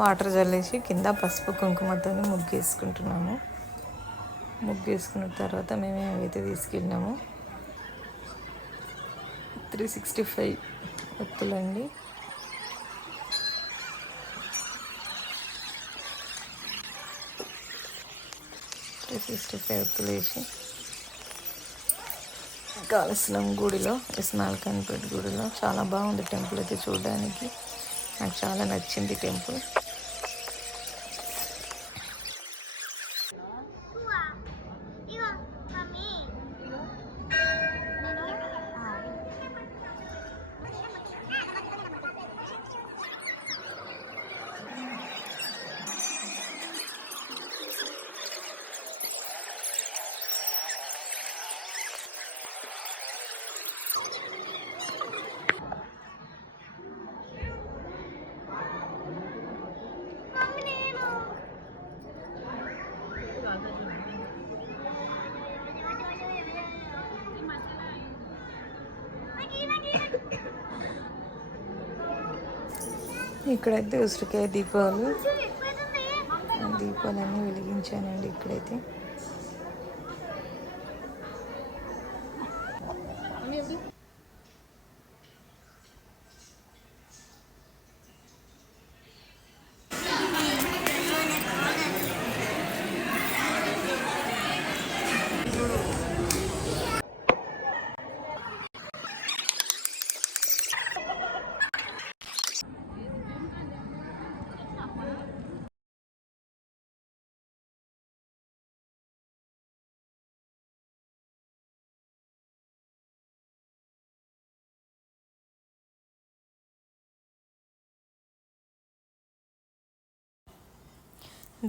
Water చల్లేసి కింద పసుపు కుంకుమతో ముగ్గేసుకుంటున్నాము. ముగ్గేసుకున్న తర్వాత మేము ఏవైతే తీసుకెళ్ళినామో 365 ఒత్తులండి. ఒత్తులు వేసి కాళేశ్వరం గుడిలో, ఇస్మాయిల్ఖాన్పేట గుడిలో చాలా బాగుంది టెంపుల్ అయితే చూడడానికి. నాకు చాలా నచ్చింది టెంపుల్. ఇక్కడైతే ఉసిరికాయ దీపాలన్నీ వెలిగించానండి. ఇక్కడైతే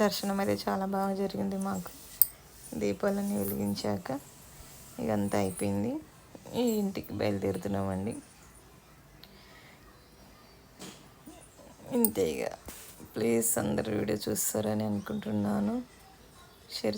దర్శనం అయితే చాలా బాగా జరిగింది మాకు. దీపాలన్నీ వెలిగించాక ఇదంతా అయిపోయింది. ఈ ఇంటికి బయలుదేరుతున్నామండి. ఇంతే ఇక. ప్లీజ్ అందరు వీడియో చూస్తారని అనుకుంటున్నాను. షేర్